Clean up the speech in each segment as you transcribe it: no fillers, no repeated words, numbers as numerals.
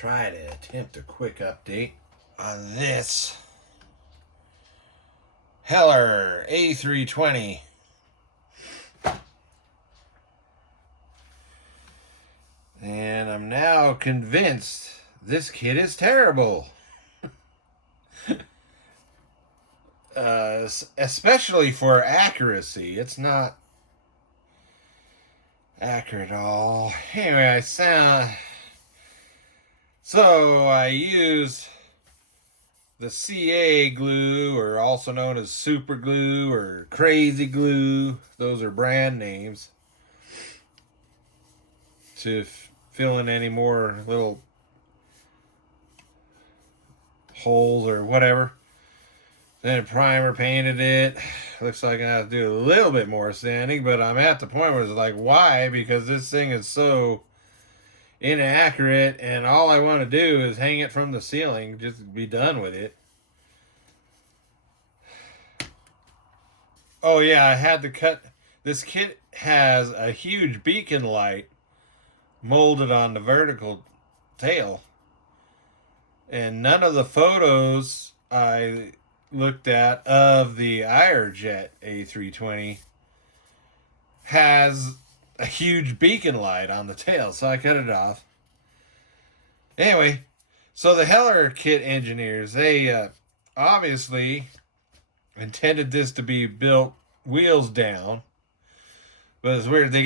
try to attempt a quick update on this Heller A320. And I'm now convinced this kit is terrible. Especially for accuracy. It's not accurate at all. Anyway, So I use the CA glue, or also known as super glue or crazy glue. Those are brand names. To fill in any more little holes or whatever. Then primer painted it. Looks like I have to do a little bit more sanding, but I'm at the point where it's like, why? Because this thing is so inaccurate, and all I want to do is hang it from the ceiling, just be done with it. Oh yeah, I had to cut. This kit has a huge beacon light molded on the vertical tail, and none of the photos I looked at of the Airjet A320 has a huge beacon light on the tail, so I cut it off. Anyway, so the Heller kit engineers, they obviously intended this to be built wheels down, but it's weird. They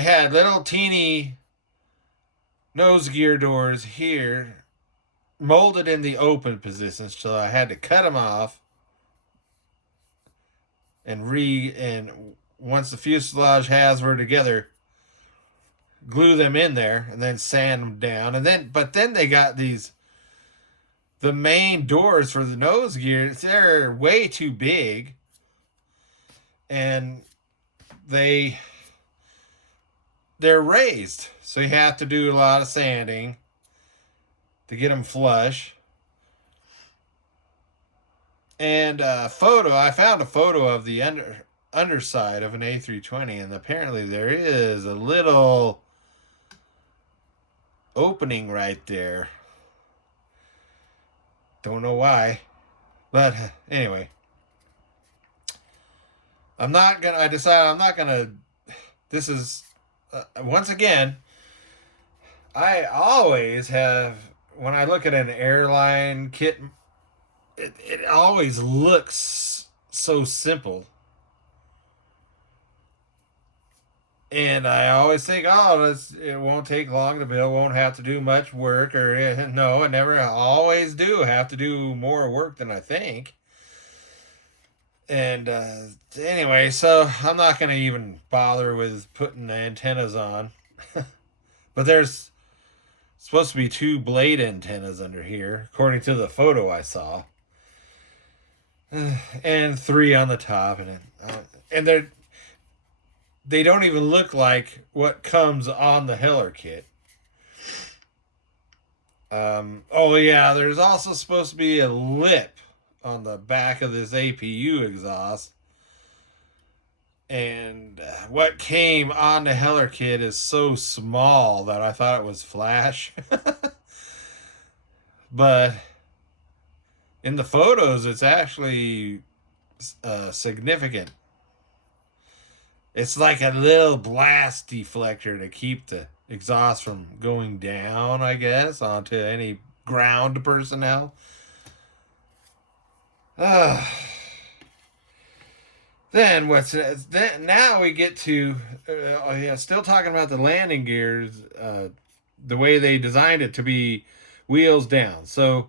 had little teeny nose gear doors here molded in the open position, so I had to cut them off and once the fuselage halves were together, glue them in there and then sand them down. But then they got the main doors for the nose gear. They're way too big, and they're raised, so you have to do a lot of sanding to get them flush. And I found a photo of the underside of an A320, and apparently there is a little opening right there. Don't know why, but anyway, I decided I'm not gonna. This is once again, I always have, when I look at an airline kit, it always looks so simple. And I always think, oh, it won't take long to build, won't have to do much work, or no, I never always do have to do more work than I think. And anyway, so I'm not going to even bother with putting the antennas on. But there's supposed to be 2 blade antennas under here, according to the photo I saw. And 3 on the top. And they don't even look like what comes on the Heller kit. Oh yeah, there's also supposed to be a lip on the back of this APU exhaust. And what came on the Heller kit is so small that I thought it was flash. But in the photos, it's actually significant. It's like a little blast deflector to keep the exhaust from going down, I guess, onto any ground personnel. Then now we get to still talking about the landing gears, the way they designed it to be wheels down. So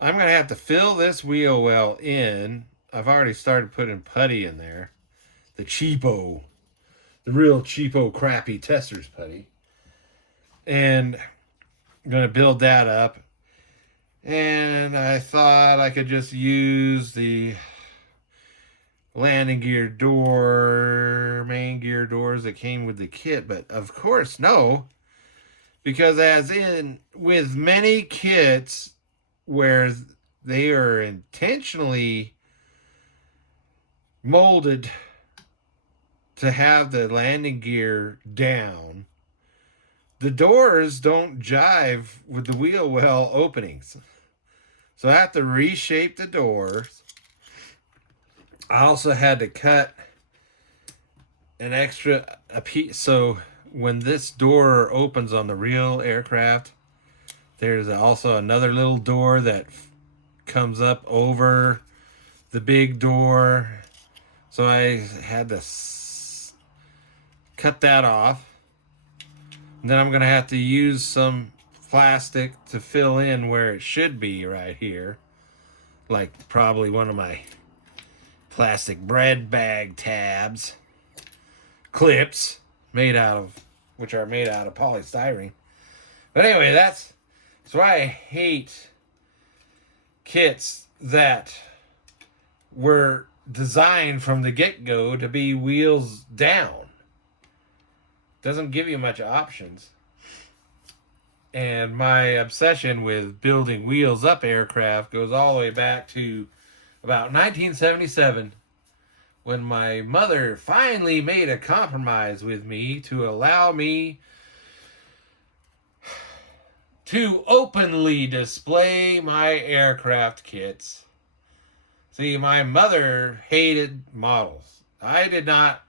I'm going to have to fill this wheel well in. I've already started putting putty in there. The real cheapo crappy tester's putty. And I'm going to build that up. And I thought I could just use the landing gear main gear doors that came with the kit. But of course, no. Because as in with many kits where they are intentionally molded to have the landing gear down, the doors don't jive with the wheel well openings. So I have to reshape the doors. I also had to cut a piece. So when this door opens on the real aircraft, there's also another little door that comes up over the big door. So I had to cut that off. And then I'm going to have to use some plastic to fill in where it should be right here. Like probably one of my plastic bread bag tabs. Clips which are made out of polystyrene. But anyway, that's why I hate kits that were designed from the get-go to be wheels down. Doesn't give you much options. And my obsession with building wheels up aircraft goes all the way back to about 1977, when my mother finally made a compromise with me to allow me to openly display my aircraft kits. See, my mother hated models. I did not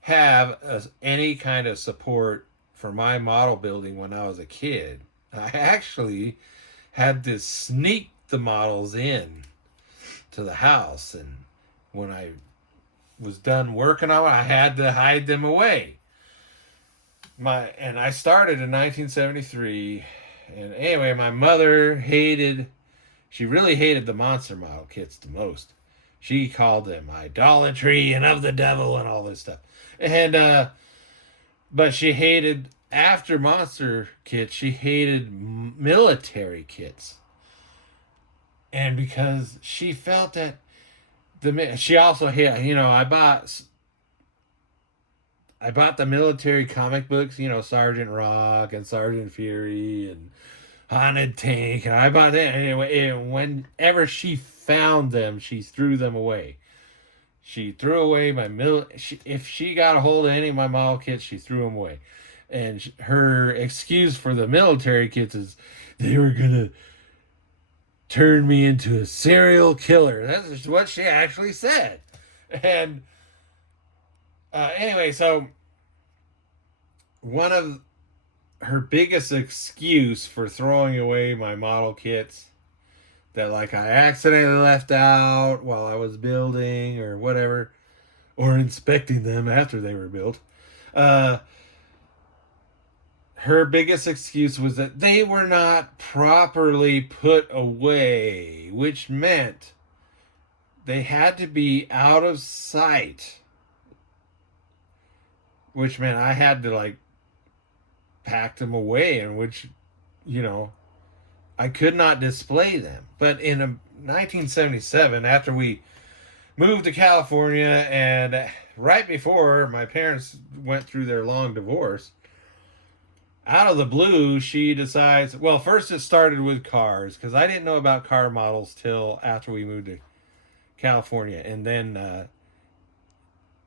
have any kind of support for my model building when I was a kid. I actually had to sneak the models in to the house, and when I was done working on it, I had to hide them away. And I started in 1973, and anyway, my mother she really hated the monster model kits the most. She called them idolatry and of the devil and all this stuff. And but she hated, after monster kits, she hated military kits. And because she felt that she also had, I bought the military comic books, Sergeant Rock and Sergeant Fury and Haunted Tank, and I bought that anyway. And whenever she found them, she threw them away. She threw away if she got a hold of any of my model kits, she threw them away. And her excuse for the military kits is they were gonna turn me into a serial killer. That's what she actually said. And anyway, so one of her biggest excuse for throwing away my model kits that I accidentally left out while I was building or whatever, or inspecting them after they were built, her biggest excuse was that they were not properly put away, which meant they had to be out of sight, which meant I had to pack them away, and which, I could not display them. But in 1977, after we moved to California, and right before my parents went through their long divorce, out of the blue, she decides, well, first it started with cars, because I didn't know about car models till after we moved to California. And then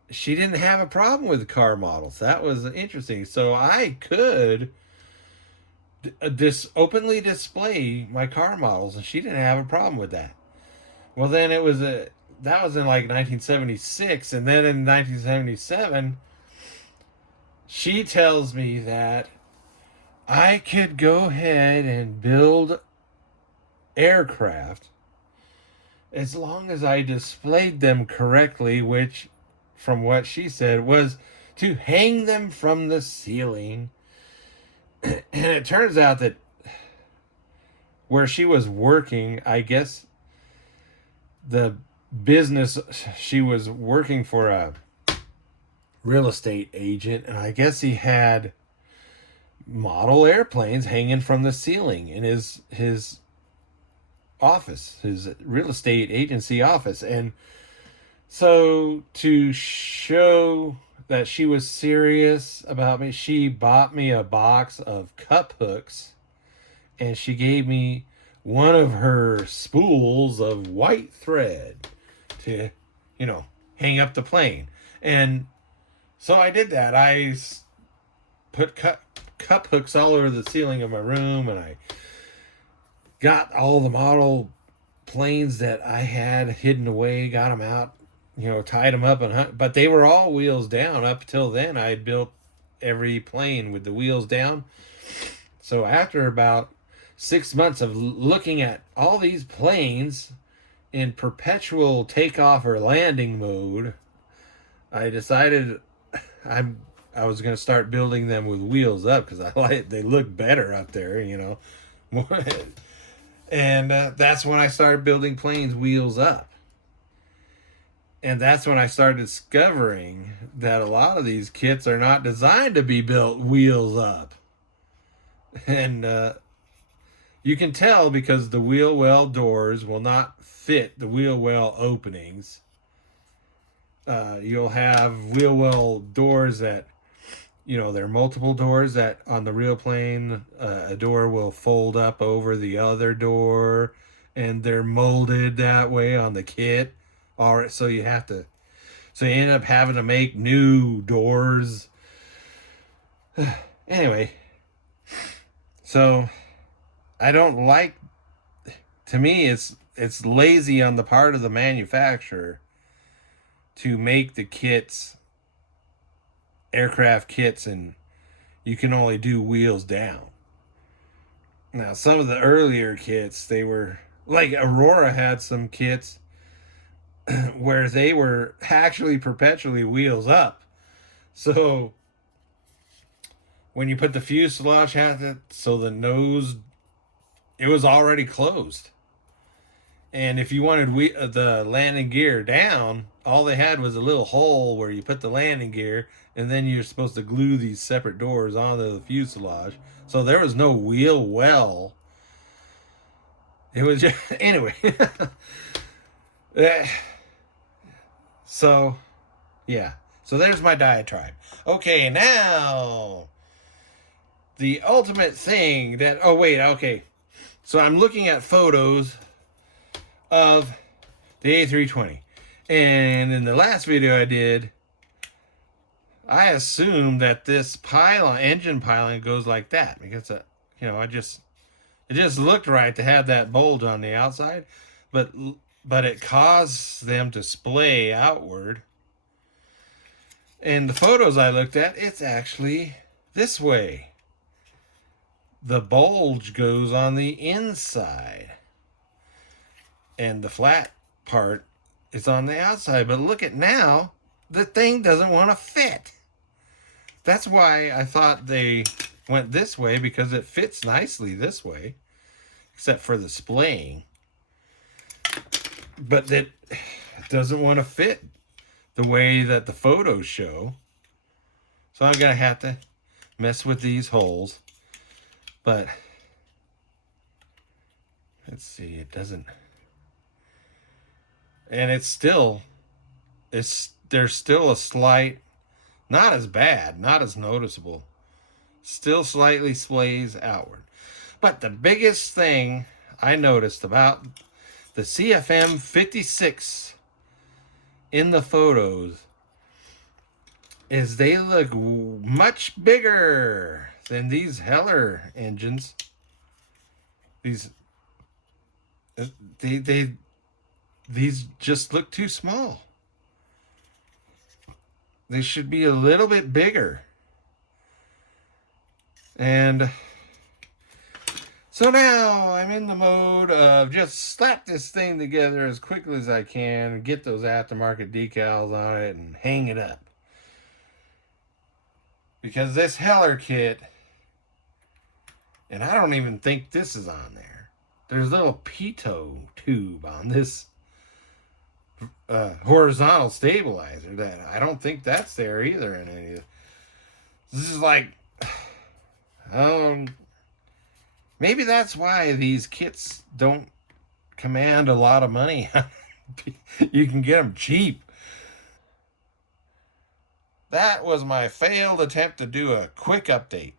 she didn't have a problem with car models. That was interesting. So I could openly display my car models, and she didn't have a problem with that. Well, then that was in 1976, and then in 1977, she tells me that I could go ahead and build aircraft as long as I displayed them correctly, which, from what she said, was to hang them from the ceiling. And it turns out that where she was working, I guess the business, she was working for a real estate agent, and I guess he had model airplanes hanging from the ceiling in his office, his real estate agency office. And so to show that she was serious about me, she bought me a box of cup hooks, and she gave me one of her spools of white thread to, hang up the plane. And so I did that. I put cup cup hooks all over the ceiling of my room, and I got all the model planes that I had hidden away, got them out, tied them up, but they were all wheels down. Up till then, I had built every plane with the wheels down. So after about 6 months of looking at all these planes in perpetual takeoff or landing mode, I decided I was going to start building them with wheels up, because they look better up there, and that's when I started building planes wheels up. And that's when I started discovering that a lot of these kits are not designed to be built wheels up. And you can tell because the wheel well doors will not fit the wheel well openings. You'll have wheel well doors that, there are multiple doors that on the real plane, a door will fold up over the other door, and they're molded that way on the kit. All right, so you end up having to make new doors. Anyway, so I don't like, to me, it's lazy on the part of the manufacturer to make the kits, aircraft kits, and you can only do wheels down. Now, some of the earlier kits, they were, like Aurora had some kits where they were actually perpetually wheels up. So when you put the fuselage so the nose, it was already closed. And if you wanted the landing gear down, all they had was a little hole where you put the landing gear, and then you're supposed to glue these separate doors onto the fuselage. So there was no wheel well. It was just, anyway. So, yeah. So there's my diatribe. Okay, now the ultimate thing that, oh wait, okay. So I'm looking at photos of the A320. And in the last video I did, I assumed that this engine pylon goes like that, because it just looked right to have that bulge on the outside, but it caused them to splay outward. And the photos I looked at, it's actually this way. The bulge goes on the inside, and the flat part is on the outside. But look at now, the thing doesn't want to fit. That's why I thought they went this way, because it fits nicely this way, except for the splaying. But it doesn't want to fit the way that the photos show. So I'm going to have to mess with these holes. But let's see, it doesn't. And there's still a slight, not as bad, not as noticeable, still slightly splays outward. But the biggest thing I noticed about the CFM 56 in the photos is they look much bigger than these Heller engines. These just look too small. They should be a little bit bigger. And so now I'm in the mode of just slap this thing together as quickly as I can, get those aftermarket decals on it, and hang it up. Because this Heller kit, and I don't even think this is on there. There's a little pitot tube on this horizontal stabilizer that I don't think that's there either in any of this. Is like, maybe that's why these kits don't command a lot of money. You can get them cheap. That was my failed attempt to do a quick update.